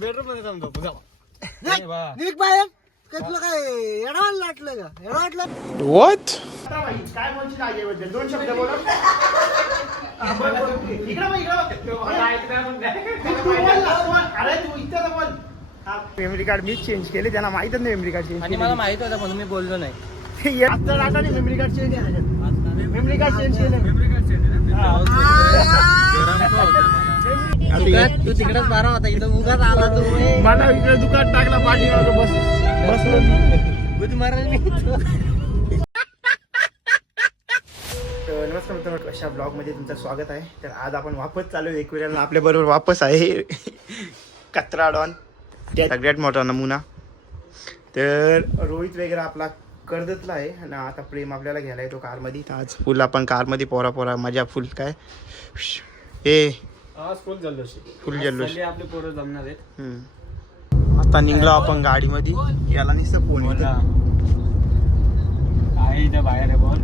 Bedroom मध्ये जाऊन झोपू जाऊ. निघ बाहेर. काय तुला काय येडवाल लाटलं का? येडा वाटलं? What? काय बोलशील आईबद्दल? दोन शब्द बोला. अरे तू इथं बोल. मेमरी कार्ड मीच चेंज केले, त्यांना माहितच नाही मेमरी कार्ड चेंज. आणि मला माहित होतं म्हणून मी बोललो नाही. आता डाटा नाही, मेमरी कार्ड चेंज केलं. मेमरी कार्ड चेंज केलं. तू तिकडेच बारा होता, इथं उगाच आला तू. मला इकडे दुकान टाकला पाठीमागं बसलो मी. बुद्धी महाराज मी. नमस्कार मित्रांनो, अशा ब्लॉग मध्ये तुमचं स्वागत आहे. तर आज आपण वापस चालू एक वेळेला आपल्या बरोबर वापस आहे कचरा डॉन, सगळ्यात मोठा नमुना. तर रोहित वगैरे आपला कर्जतला आहे आणि आता प्रेम आपल्याला घ्यायला येतो कारमध्ये. आज फुल आपण कारमध्ये पोरा मजा फुल. काय हे फुल जल्लोष आपले पोरं जमणार आहेत. आता निघलो आपण गाडीमध्ये. याला नुसतं फोन आहे इथं बाहेर आहे बोल.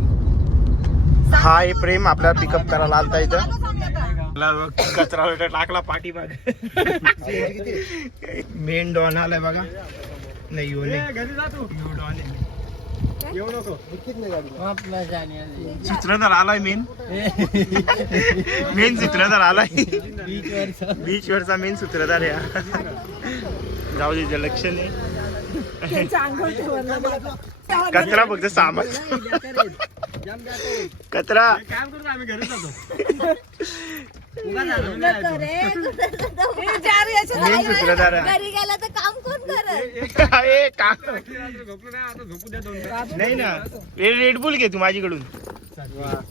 हा हे प्रेम आपल्याला पिकअप करायला आलता इथं. कचरा टाकला पाठीमाग. मेन डॉन आलाय बघा. नाही घरी जातो. येऊ नको. चित्रधर आलाय मेन चित्रधर आलाय. बीच वरचा मेन सूत्रधार या. जाऊ दे, लक्ष नाही. कचरा फक्त सामान. कचरा काम करतो आम्ही घरी जातो. मेन सूत्रधार घरी गेला तर काम कोण करत? नाही ना. रेड बुल घे तू माझ्याकडून.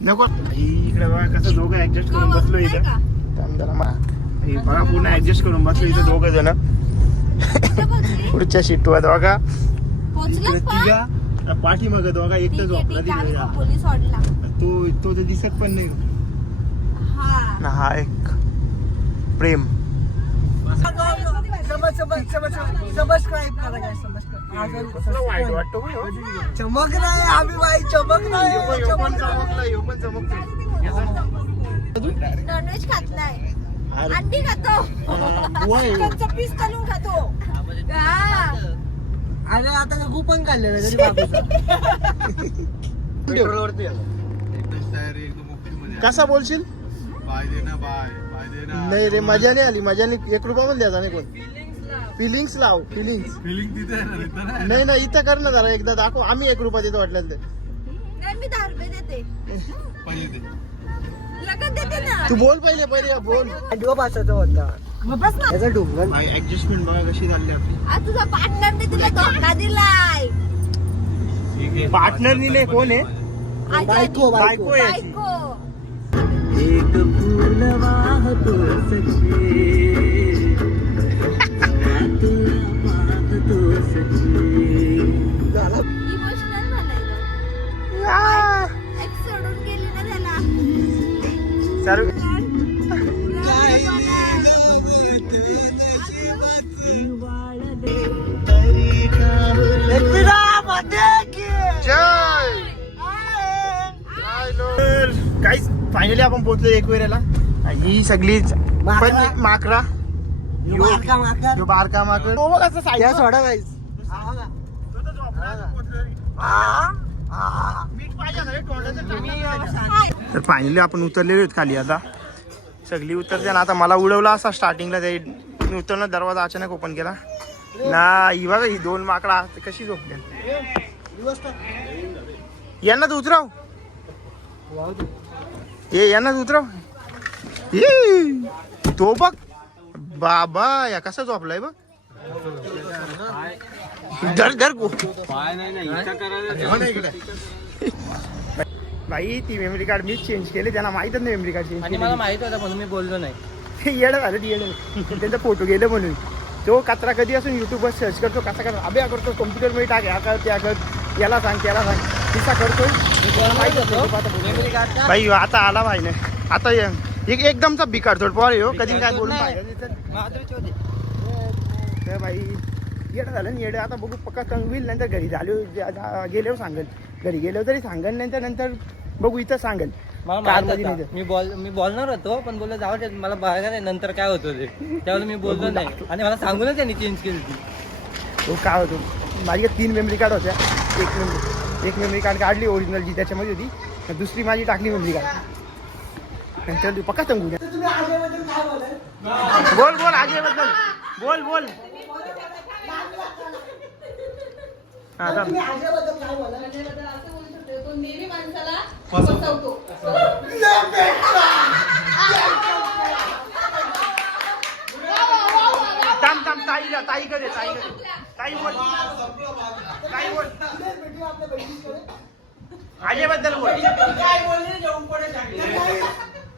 नको इकडे बघा कसं दोघं ऍडजस्ट करून बसलो इथं. बघा पूर्ण ऍडजस्ट करून बसलो इथं दोघं जण. पुढच्या सीटवर बघा. पाठी मग दोघा एकटं झोपला तिकडे. तो तर दिसत पण नाही. हा एक प्रेम. सबस्क्राईब करा काय. वाईट वाटतो चमक नाही आम्ही बाई, चमक नाही. नॉनव्हेज खात नाही, अंडी खातो, चिकनचं पीस तळून खातो. अरे आता का कुपन काढलेलं तरी कसा बोलशील? नाही रे, मजा नाही आली. मजाने 1 रुपया पण द्यायचा नाही कोण. फिलिंग्स लाव. फिलिंग्स नाही ना, इथं कर ना जरा एकदा दाखव. आम्ही 1 रुपया देतो वाटलं तर. मी 10 रुपये देते. लगत देते ना. तू बोल पहिले बोल. बसायचा होता त्याचा डोंगर. ऍडजस्टमेंट बघा कशी झाली आपली. आज तुझा पार्टनरने तुला धोका दिलाय. पार्टनरनी नाही, कोण आहे? बायको बायको आहे याची. बायको. एक फूल वाहतो इमोशनल म्हणायचं. एक सोडून गेली ना त्याला. सर्व काहीच फायनली आपण पोहोचलो एक वेळेला. ही सगळी माकरा. यो बारका माकड. तो बघ असं साईड सोडा गाईस. तर फायनली आपण उतरलेलो आहेत खाली. आता सगळी उतरते ना. आता मला उडवला असा स्टार्टिंगला ते उतरणं, दरवाजा अचानक ओपन केला ना. ही बघा ही 2 माकडा कशी झोपल्या. यांना तर उतराव. ये यांना उतराव. ये तो बघ बाबा, या कसा झोपलाय बघ. घर भाई ती मेमरी कार्ड मीच चेंज केले, त्यांना माहितच नाही मेमरी कार्ड चेंज. आणि मला माहित होतं म्हणून मी बोललो नाही. येडं झालं ती येडं. त्यांचा फोटो गेले म्हणून. तो कचरा कधी असून युट्यूबवर सर्च करतो. कसा करतो अभ्या करतो. कॉम्प्युटरमध्ये टाक, या कर त्या कर, याला सांग त्याला सांग, तिचा करतोय. भाई आता आला भाई नाही. आता एकदमचा बिकार थोड पोर हो. कधी काय बोलून तर भाई येडं झालं ना येडं. आता बघू पक्का होईल. नंतर घरी गेल्यावर सांगेल. घरी गेल्यावर तरी सांगेल. नंतर बघू इथं सांगेल. मला कार माहित मध्ये होता. नाही मी बोलणार होतो पण बोललो जाऊ दे मला बघायला नाही नंतर काय होतं ते त्यावेळेला मी बोललो नाही आणि मला सांगूनच त्यांनी चेंज केली ती. तो काय होतो माझी 3 मेमरी कार्ड होत्या. एक मेमरी कार्ड काढली ओरिजिनल जी त्याच्यामध्ये होती, तर दुसरी माझी टाकली मेमरी कार्ड. नंतर पक्का सांगू द्या. तुम्ही आजबद्दल काय बोलाल? बोल अजय बद्दल बोल. हा, थांब. तुम्ही आजबद्दल काय बोलाल? तो नेहमी माणसाला फसवतो. थांब ताई बोल. भेटू आपल्या बहिणीकडे. अजय बद्दल बोल.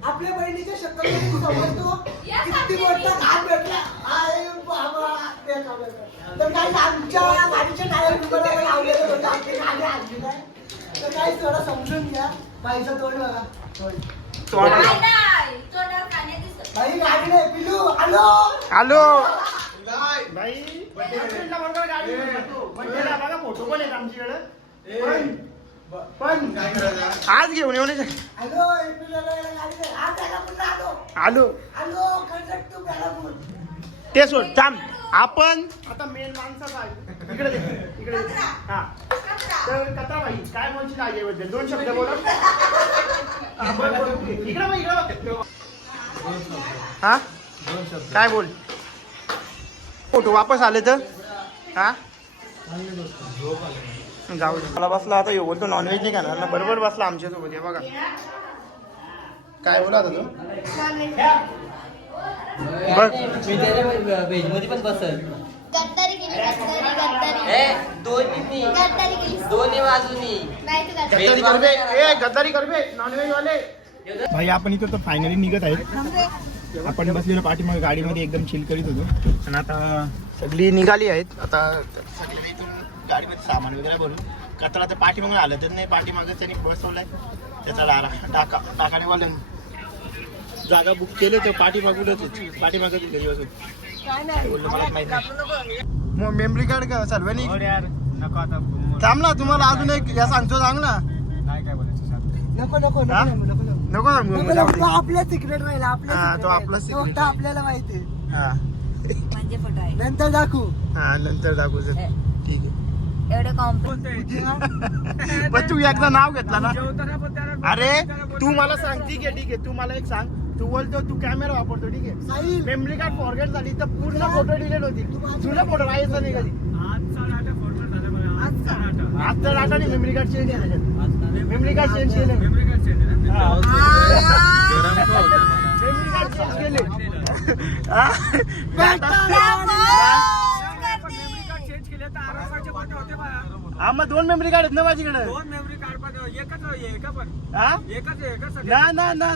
आपल्या बहिणीच्या शब्दामध्ये समजतो किती मोठा घाट भेटला. आई बाबा ते खबर. तर काही आमच्या गाडीच्या टायर दुकानावर लावलेलं होतं, आपली गाडी आणली नाही. तर काही थोडं समजून घ्या. बाईचं तोंड बघा. नाही, तोंडावर काने दिसत. बाई गाडी नाही पिलू हॅलो भाई बर्थडेला बरोबर गाडी घेऊन जातो. बर्थडेला बघा फोटो पण आहेत आमच्याकडे. पण आज घेऊन येऊ नये. हॅलो एप्रिलला गाडी नाही. आज त्याला पुन्हा आलो कंडक्ट तू बेलापूर. ते सोड थांब. आपण आता मेन माणसाचा आहे. इकडे दे. हा तर कथा भाई काय बोलशील अजयबद्दल 2 शब्द बोला. इकडे बघ. हा काय बोल. फोटो वापस आले तर हा जाऊ दे. मला बसला आता बोलतो नॉनव्हेज नाही खाणार ना. बरोबर बसला आमच्यासोबत. हे बघा काय बोला तो बघ. मी त्याच्या व्हेज मध्ये पण बसल गद्दारी केली, दोन्ही बाजूनी नाही तू गद्दारी करबे नॉनव्हेज वाले. भाई आपण इथं तर फायनली निघत आहेत. आपण बसलेलो पाठीमागे गाडीमध्ये एकदम चिल करीत होतो आणि आता सगळी निघाली आहेत. आता सगळे इथून गाडीमध्ये सामान वगैरे भरून कचरा तर पाठीमागे आलं तर नाही. पाठीमागे त्यांनी बसवलाय त्याचा टाकाने वाले जागा बुक केली तर पाठीमागे घरी बसून बोललो मला माहिती नाही. मेमरी कार्ड का सर्वांनी नको आता थांब ना. तुम्हाला अजून एक या सांगतो सांग ना. नाही काय बोलायचं नको हा? नको सांगू. तो आपला सिक्रेट राहिला. हा, तो आपला secret फक्त आपल्याला माहिती आहे. हा म्हणजे फोटो आहे नंतर दाखवू. हा नंतर दाखवू सर. ठीक आहे. एवढे कॉम्प्युटर पण तू एकदा नाव घेतला ना. अरे तू मला सांग ठीक आहे. तू मला एक सांग. तू बोलतो तू कॅमेरा वापरतो ठीक आहे. साहिल मेमरी कार्ड फॉरगेट झाली तर पूर्ण फोटो डिलीट होती. जुना फोटो राहायचा नाही कधी. आजचा डाटा नाही. मेमरी कार्ड चेंज आहे. मेमरी कार्ड चेंज केले. मेमरी कार्ड चेंज केले. हा मग 2 मेमरी कार्ड आहेत ना माझ्याकडे. 2 मेमरी कार्ड पण एकच पण हा एकच ना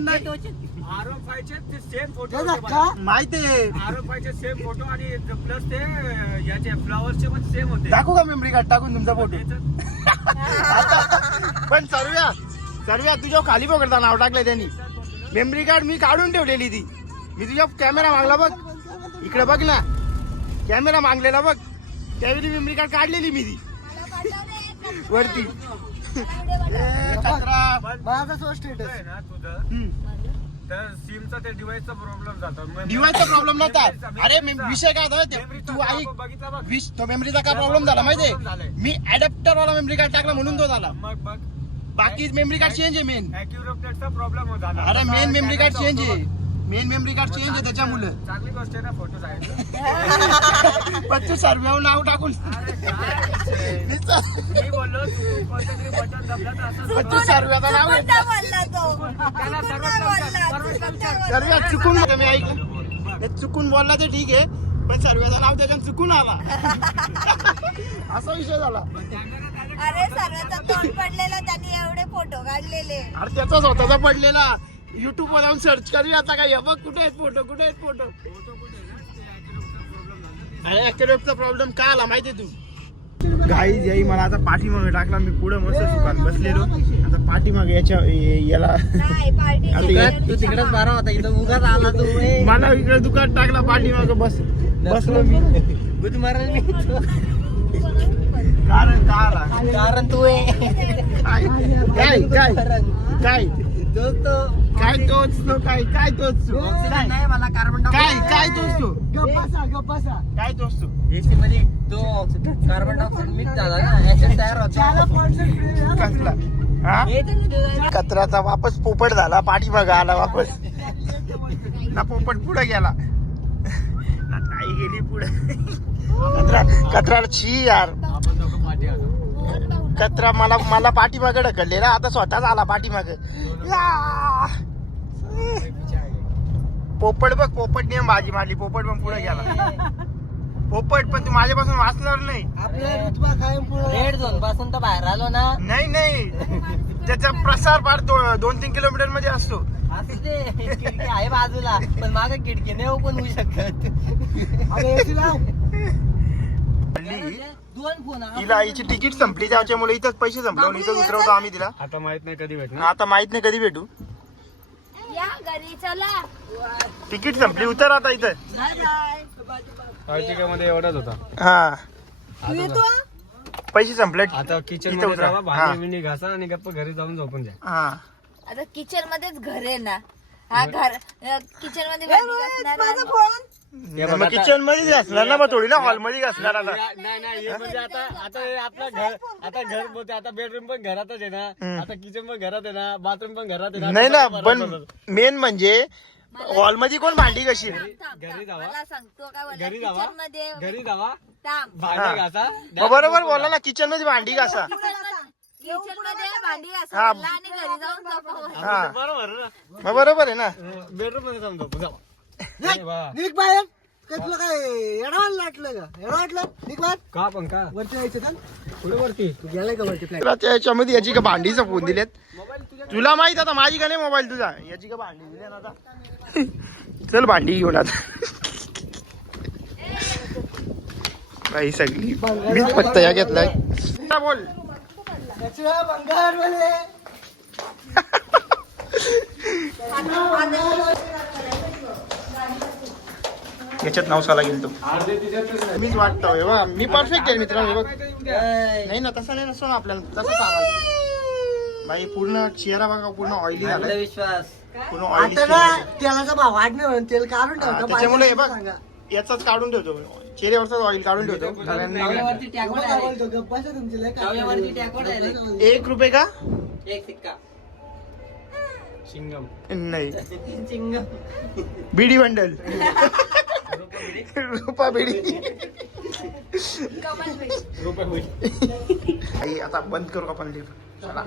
आरोपायचे ते सेम फोटो हे धक्का. माहिती आहे. आरोपायचे सेम फोटो आणि प्लस ते याचे फ्लॉवरचे पण सेम होते. दाखवू का मेमरी कार्ड टाकून तुमचा फोटो. पण सर्व्या तुझ्या खाली पकडता नाव टाकलंय त्यांनी. मेमरी कार्ड मी काढून ठेवलेली ती. मी तुझ्या कॅमेरा मागला बघ. इकडे बघ ना. कॅमेरा मागलेला बघ. त्यावेळी मेमरी कार्ड काढलेली मी ती वरती. माझा तो स्टेटस आहे ना तुझं तर सिमचा ते डिव्हाइसचा प्रॉब्लेम जातो. डिव्हाइसचा प्रॉब्लेम नव्हता. अरे विषय काय होता तू आई बघितला बघ. तो मेमरीचा काय प्रॉब्लेम झाला माहितीये. मी अडॅप्टर वाला मेमरी कार्ड टाकला म्हणून तो झाला. मग बघ बाकी मेमरी कार्ड चेंज आहे मेन. ऍक्युरेटचा प्रॉब्लेम झाला. अरे मेन मेमरी कार्ड चेंज आहे. मेन मेमरी कार्ड चेंज आहे त्याच्यामुळे. चांगली गोष्ट आहे ना फोटो जायचं. पण तू सर्व्यावर नाव टाकून मी बोललो तू कोणतरी बटन दाबला तर असं तू सर्व्याचं नाव घेतलं. कोणता बोलला तो त्याला सर्व्या चुकून मी ऐकलं. ते चुकून बोलला ते ठीक आहे पण सर्व्याचं नाव त्याच्यात चुकून आला. असा विषय झाला. अरे सर्वांचा तोंड पडलेला त्यांनी एवढे फोटो काढलेले. अरे त्याचा स्वतःचा पडलेला. युट्यूब वर जाऊन सर्च करू आता काय बघ कुठे आहेत फोटो. अरे ऍक्युरेटचा प्रॉब्लेम काय आला माहितीये तू. गाईज याई मला आता पाठीमागे टाकला. मी पुढे मस्त सुखान बसलेलो. आता पाठीमागे याला नाही पार्टी तू तिकडेच बारा होता इथं उगाच आला तू. मला इकडे दुकान टाकला. पाठीमागे बसलो मी. बुद्ध महाराज मी कारण का आला कारण तू आहे. काय तोच तो काय तोच तो काय तोच तो ऑक्सिजन नाही मला कार्बन काय तोच तो गप्पासा काय तोच तो एसी मध्ये तो कार्बन डायऑक्साईड मिक्स झाला ना याच्यात तयार त्याला होतो कॉन्सन्ट्रेट कसला हा कचऱ्याचा वापस पोपट झाला पाठीमागं आला वापस ना पोपट पुढे गेला ना ताई गेली पुढे कचरा छी यार कचरा मला पाठीमागं ढकलले ना आता स्वतःच आला पाठीमागं पोपट बघ पोपटने बाजी मारली पोपट पण पुढे गेला पोपट पण तू माझ्यापासून वाचणार नाही आपला रुतबा कायम पुढे रेड झोन पासून तर बाहेर आलो ना नाही त्याचा प्रसार फार 2-3 किलोमीटर मध्ये असतो असं ते खिडकी आहे बाजूला पण मागे खिडकी नाही ओपन होऊ शकत दोन फोन तिला हिची तिकीट संपली त्याच्यामुळे इथंच पैसे संपले इथंच उतरवतो आम्ही तिला आता माहित नाही कधी भेटणार. आता माहित नाही कधी भेटू या घरी चला तिकीट संपली उतर आता इथं मध्ये एवढाच होता. हा तू येतो पैसे संपले आता किचन इथं मध्ये उतरा. जावा हा. भांडी बिंडी घासा आणि गप्प घरी जाऊन झोपून जा. हा आता किचन मध्येच घर आहे ना हा घर किचन मध्ये भांडी घासणार माझा आणि- फोन मग किचन मध्ये असणार ना मग थोडी ना हॉल मध्ये असणार आता नाही हे म्हणजे आता आपलं घर आता घर बोलते आता बेडरूम पण घरातच आहे ना आता किचन पण घरात आहे ना बाथरूम पण घरात आहे नाही ना पण मेन म्हणजे हॉल मध्ये कोण भांडी कशी घरी जावा. मला सांगतो काय बोलला घरी जावा. किचन मध्ये घरी जावा थांब भांडी घासा मग बरोबर बोला ना किचन मध्ये भांडी कसा किचन मध्ये भांडी हा. घासा आणि घरी जाऊन झोपावं. हा बरोबर ना मग बरोबर आहे ना बेडरूम मध्ये जाऊन झोपून जावा. निघ बाहेर काय तुला काय येणार वाटलं का येणार वाटलं निघ बाहेर का पण का वरती यायचं का पुढे वरती तू गेलाय का वरती फ्लॅट तर याच्यामध्ये याची का भांडी फोन दिलेत तुला माहित आता माझी का नाही मोबाईल तुझा याची का भांडी दिली ना आता चल भांडी घेऊन आता बाई सगळी मीच फक्त या घेतलाय काय बोल त्याच्या बंगार वाले याच्यात नवसाला गेलो मीच वाटतो बघा मी परफेक्ट आहे मित्रांनो बघ नाही ना तसं नाही नसतो ना आपल्याला तसं सांगायचं बाई पूर्ण चेहरा बघा पूर्ण ऑइली आपला झाला विश्वास पूर्ण ऑइली आता ना तेलाचा भाव वाढणे म्हणून तेल काढून ठेवतो त्याच्यामुळे हे बघ सांगा. याचाच काढून ठेवतो चेहऱ्यावरचाच ऑइल काढून ठेवतो टावल्यावरती टॅगोड काय आहे बोलतो गप्पाचं तुमचे लय काय टावल्यावरती टॅगोड आहे 1 रुपये का एक सिक्का शिंगम नाही चिंगम बिडी बंडल रुपा बिडी कमल भेट. रुपये होईल. आई, आता बंद करू आपण लिफ्ट चला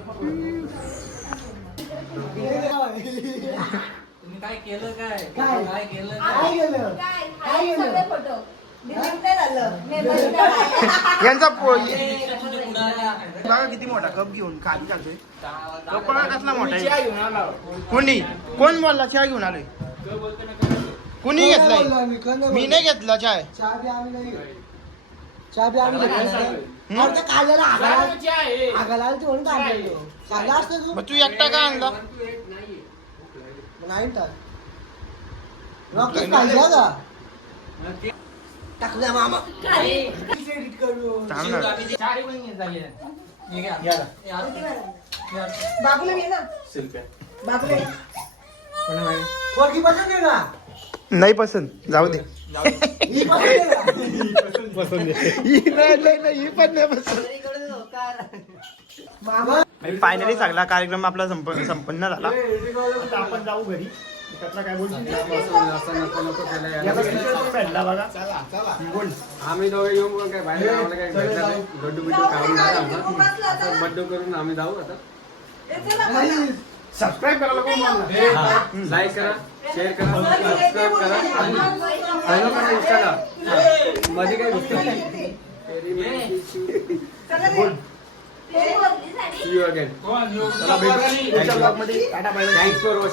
तुम्ही काय केलं काय काय? काय केलं काय गेलं काय हाय सगळे फोटो डिलीट नाही झालं मेमरी काढायला. यांचा तुझ्या कुणाला बघा किती मोठा कप घेऊन खाली चालतोय कप बघा कसला मोठा आहे कोण बोलला चहा घेऊन आलोय कुणी घेतलाय मी नाही घेतला चाय चहा बी आम्ही नाही घेत. चहा बी आम्ही घेतला नाही. अरे ते खाल्लेला आगाला आगाला ते म्हणून आणलेलो. खाल्ला असतं तू मग तू एकटा का आणला नाही टाक रॉकेट पाहिजे का टाकल्या मामा एडिट करू थांब ना बाबूला घे ना बाबूला घे. पोरगी पसंत आहे ना नाही पसंत जाऊ दे ही पसंत आहे ना ही नाही ही पण नाही पसंत मामा फायनली सगळा कार्यक्रम आपला संपन्न झाला आता आपण जाऊ घरी कचरा काय बोलतो भेटला बघा बोल आम्ही दोघे येऊ मग काय बाहेर आम्हाला काय भेटलं नाही गड्डू बिड्डू खाऊन झाला आमचा आता बड्डू करून आम्ही जाऊ आता सबस्क्राईब करायला कोण म्हणलं? लाईक करा शेअर करा सबस्क्राईब करा आणि फॉलो करा इंस्टाला मध्ये काय गोष्ट See you again. चला भेटू पुढच्या ब्लॉगमध्ये. Tata bye bye. Thanks for watching.